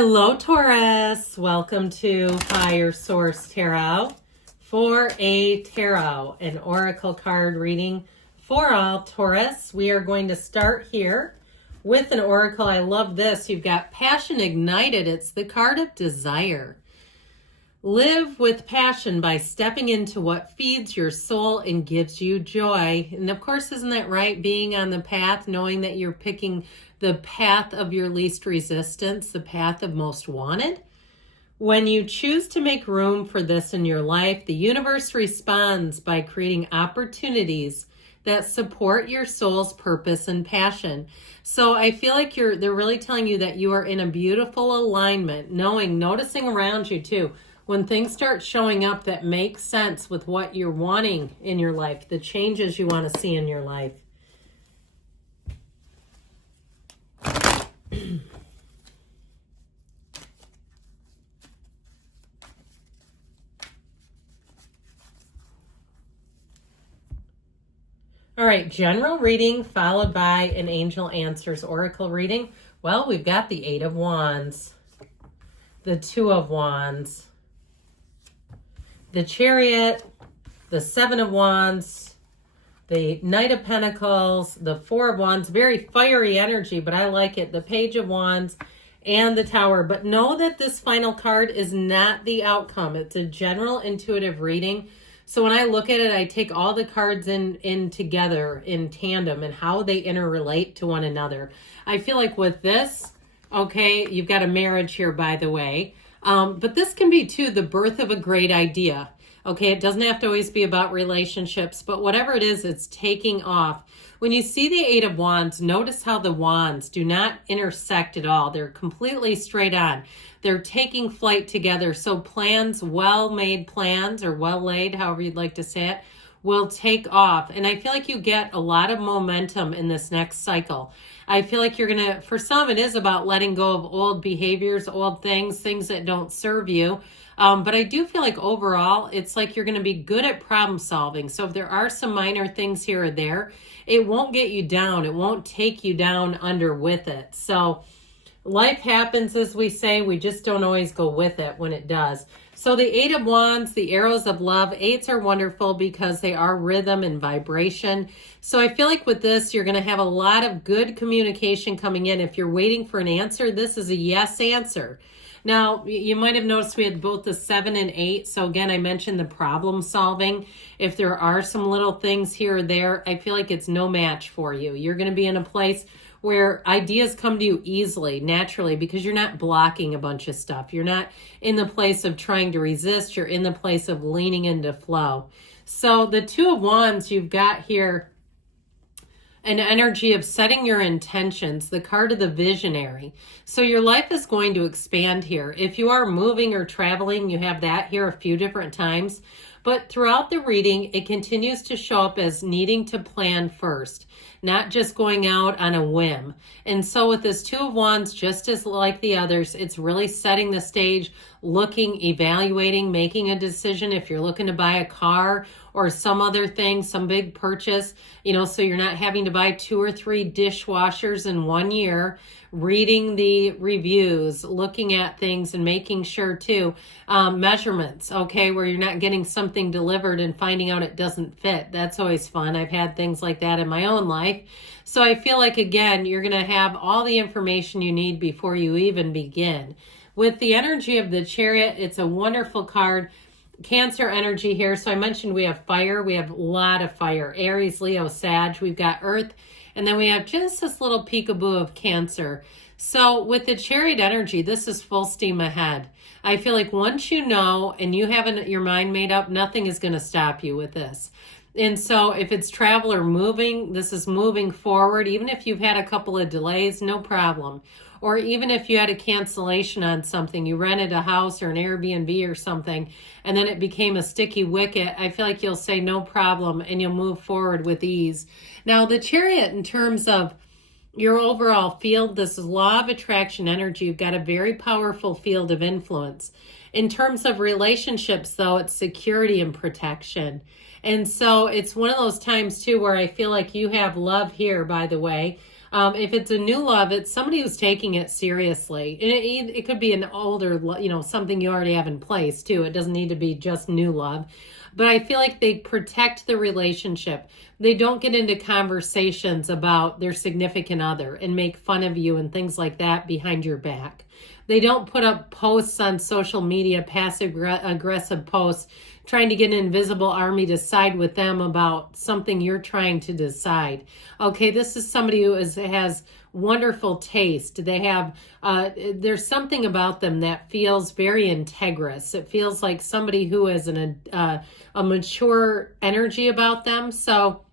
Hello, Taurus. Welcome to Fire Source Tarot for a tarot, an oracle card reading for all Taurus. We are going to start here with an oracle. I love this. You've got Passion Ignited. It's the card of desire. Live with passion by stepping into what feeds your soul and gives you joy. And of course, isn't that right? Being on the path, knowing that you're picking the path of your least resistance, the path of most wanted. When you choose to make room for this in your life, the universe responds by creating opportunities that support your soul's purpose and passion. So I feel like they're really telling you that you are in a beautiful alignment, noticing around you too. When things start showing up that make sense with what you're wanting in your life, the changes you want to see in your life. All right, general reading followed by an Angel Answers Oracle reading. Well, we've got the Eight of Wands, the Two of Wands, the Chariot, the Seven of Wands, the Knight of Pentacles, the Four of Wands. Very fiery energy, but I like it. The Page of Wands and the Tower. But know that this final card is not the outcome. It's a general intuitive reading. So when I look at it, I take all the cards in together in tandem and how they interrelate to one another. I feel like with this, okay, you've got a marriage here, by the way. But this can be, too, the birth of a great idea. Okay, it doesn't have to always be about relationships, but whatever it is, it's taking off. When you see the Eight of Wands, notice how the wands do not intersect at all. They're completely straight on. They're taking flight together. So plans, well-made plans, or well-laid, however you'd like to say it, will take off. And I feel like you get a lot of momentum in this next cycle. I feel like you're going to, for some, it is about letting go of old behaviors, old things that don't serve you. But I do feel like overall, it's like you're going to be good at problem solving. So if there are some minor things here or there, it won't get you down. It won't take you down under with it. So life happens, as we say. We just don't always go with it when it does. So the Eight of Wands, the arrows of love, eights are wonderful because they are rhythm and vibration. So I feel like with this, you're going to have a lot of good communication coming in. If you're waiting for an answer, this is a yes answer. Now, you might have noticed we had both the 7 and 8. So again, I mentioned the problem solving. If there are some little things here or there, I feel like it's no match for you. You're going to be in a place where ideas come to you easily, naturally, because you're not blocking a bunch of stuff. You're not in the place of trying to resist. You're in the place of leaning into flow. So the Two of Wands, you've got here an energy of setting your intentions, the card of the visionary. So your life is going to expand here. If you are moving or traveling, you have that here a few different times. But throughout the reading, it continues to show up as needing to plan first, not just going out on a whim. And so with this Two of Wands, just as like the others, it's really setting the stage, looking, evaluating, making a decision if you're looking to buy a car or some other thing, some big purchase, so you're not having to buy 2 or 3 dishwashers in 1 year. Reading the reviews, looking at things and making sure too, measurements, okay, where you're not getting something delivered and finding out it doesn't fit. That's always fun. I've had things like that in my own life. So I feel like, again, you're going to have all the information you need before you even begin. With the energy of the Chariot, it's a wonderful card. Cancer energy here. So I mentioned we have fire. We have a lot of fire. Aries, Leo, Sag. We've got Earth. And then we have just this little peekaboo of Cancer. So with the Chariot energy, this is full steam ahead. I feel like once you know and you have your mind made up, nothing is going to stop you with this. And so if it's travel or moving, this is moving forward. Even if you've had a couple of delays, no problem. Or even if you had a cancellation on something, you rented a house or an Airbnb or something, and then it became a sticky wicket, I feel like you'll say no problem and you'll move forward with ease. Now, the Chariot, in terms of your overall field, this is law of attraction energy. You've got a very powerful field of influence. In terms of relationships, though, it's security and protection. And so it's one of those times, too, where I feel like you have love here, by the way. If it's a new love, it's somebody who's taking it seriously. It could be an older, something you already have in place too. It doesn't need to be just new love. But I feel like they protect the relationship. They don't get into conversations about their significant other and make fun of you and things like that behind your back. They don't put up posts on social media, passive aggressive posts, trying to get an invisible army to side with them about something you're trying to decide. Okay, this is somebody who has wonderful taste. They have, there's something about them that feels very integrous. It feels like somebody who has a mature energy about them. So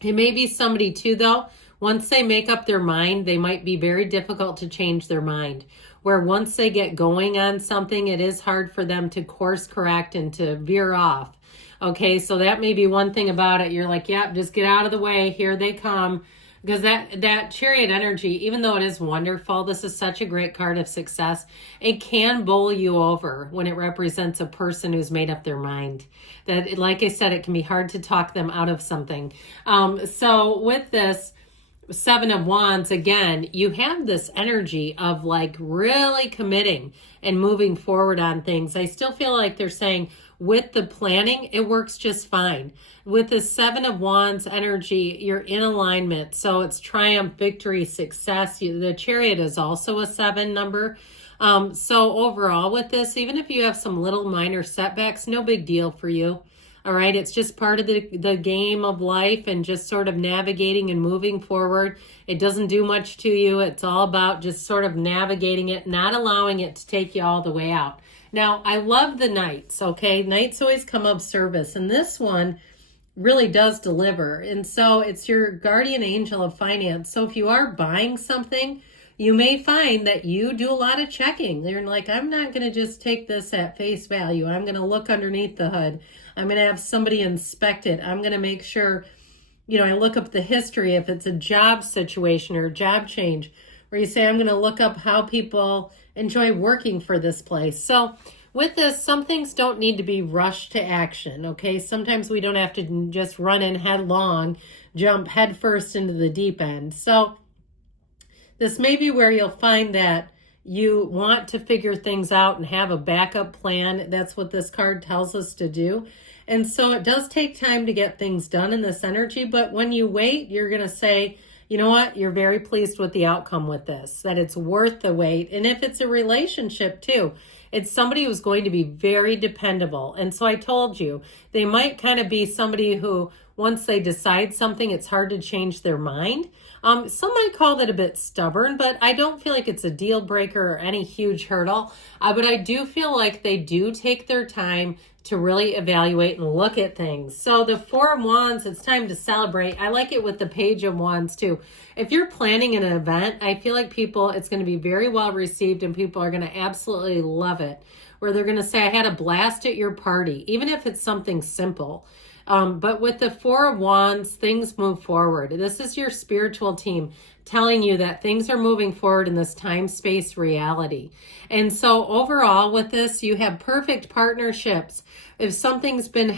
it may be somebody too, though, once they make up their mind, they might be very difficult to change their mind. Where once they get going on something, it is hard for them to course correct and to veer off. Okay, so that may be one thing about it. You're like, yeah, just get out of the way. Here they come. Because that Chariot energy, even though it is wonderful, this is such a great card of success, it can bowl you over when it represents a person who's made up their mind. That, like I said, it can be hard to talk them out of something. So with this Seven of Wands, again, you have this energy of like really committing and moving forward on things. I still feel like they're saying with the planning, it works just fine. With the Seven of Wands energy, you're in alignment. So it's triumph, victory, success. The Chariot is also a 7 number. So overall with this, even if you have some little minor setbacks, no big deal for you. All right, it's just part of the game of life and just sort of navigating and moving forward. It doesn't do much to you. It's all about just sort of navigating it, not allowing it to take you all the way out. Now, I love the Knights, okay? Knights always come of service, and this one really does deliver. And so it's your guardian angel of finance. So if you are buying something, you may find that you do a lot of checking. They're like, I'm not going to just take this at face value. I'm going to look underneath the hood. I'm going to have somebody inspect it. I'm going to make sure, I look up the history if it's a job situation or a job change, where you say, I'm going to look up how people enjoy working for this place. So with this, some things don't need to be rushed to action, okay? Sometimes we don't have to just run in headlong, jump headfirst into the deep end. So this may be where you'll find that you want to figure things out and have a backup plan. That's what this card tells us to do. And so it does take time to get things done in this energy, but when you wait, you're going to say, you know what, you're very pleased with the outcome with this, that it's worth the wait. And if it's a relationship too, it's somebody who's going to be very dependable. And so I told you, they might kind of be somebody who, once they decide something, it's hard to change their mind. Some might call that a bit stubborn, but I don't feel like it's a deal breaker or any huge hurdle. But I do feel like they do take their time to really evaluate and look at things. So the Four of Wands, it's time to celebrate. I like it with the Page of Wands too. If you're planning an event, I feel like it's going to be very well received and people are going to absolutely love it. Where they're going to say, I had a blast at your party, even if it's something simple. But with the Four of Wands, things move forward. This is your spiritual team telling you that things are moving forward in this time-space reality. And so overall with this, you have perfect partnerships. If something's been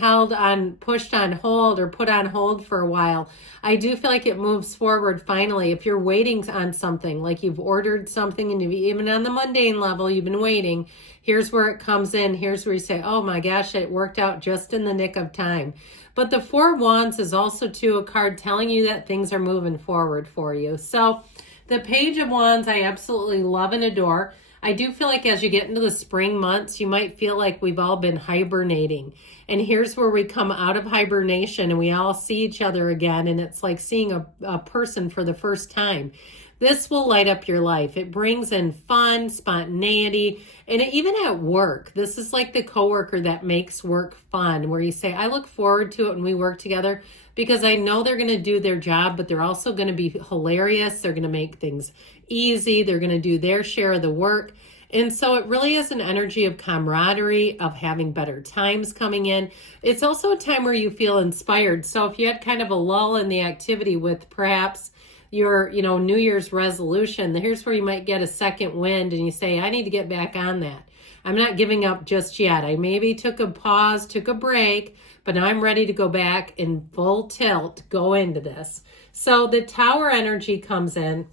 pushed on hold or put on hold for a while, I do feel like it moves forward finally. If you're waiting on something, like you've ordered something and even on the mundane level, you've been waiting, here's where it comes in. Here's where you say, oh my gosh, it worked out just in the nick of time. But the Four of Wands is also too a card telling you that things are moving forward for you. So the Page of Wands, I absolutely love and adore. I do feel like as you get into the spring months, you might feel like we've all been hibernating. And here's where we come out of hibernation and we all see each other again. And it's like seeing a person for the first time. This will light up your life. It brings in fun, spontaneity, and even at work. This is like the coworker that makes work fun, where you say, I look forward to it when we work together because I know they're going to do their job, but they're also going to be hilarious. They're going to make things easy. They're going to do their share of the work. And so it really is an energy of camaraderie, of having better times coming in. It's also a time where you feel inspired. So if you had kind of a lull in the activity with perhaps your, New Year's resolution. Here's where you might get a second wind and you say, I need to get back on that. I'm not giving up just yet. I maybe took a pause, took a break, but now I'm ready to go back in full tilt, go into this. So the Tower energy comes in.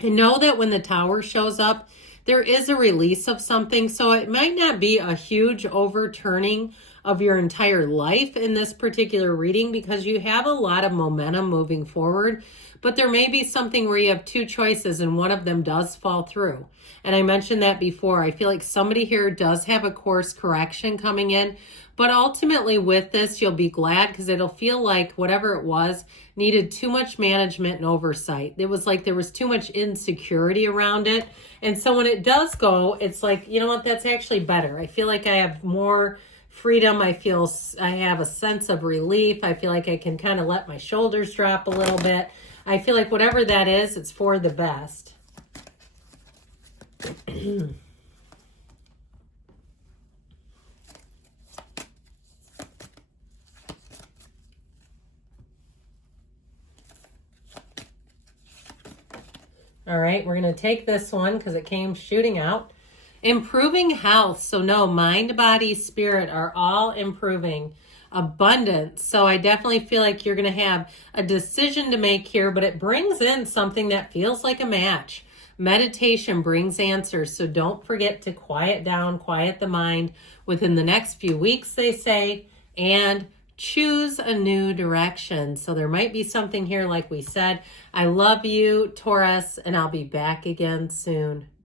And know that when the Tower shows up, there is a release of something. So it might not be a huge overturning of your entire life in this particular reading because you have a lot of momentum moving forward. But there may be something where you have two choices and one of them does fall through. And I mentioned that before. I feel like somebody here does have a course correction coming in. But ultimately with this, you'll be glad because it'll feel like whatever it was needed too much management and oversight. It was like there was too much insecurity around it. And so when it does go, it's like, you know what, that's actually better. I feel like I have more freedom. I feel I have a sense of relief. I feel like I can kind of let my shoulders drop a little bit. I feel like whatever that is, it's for the best. All right, we're going to take this one because it came shooting out. Improving health. So no, mind, body, spirit are all improving. Abundance. So I definitely feel like you're going to have a decision to make here, but it brings in something that feels like a match. Meditation brings answers. So don't forget to quiet down, quiet the mind within the next few weeks, they say, and choose a new direction. So there might be something here, like we said. I love you, Taurus, and I'll be back again soon.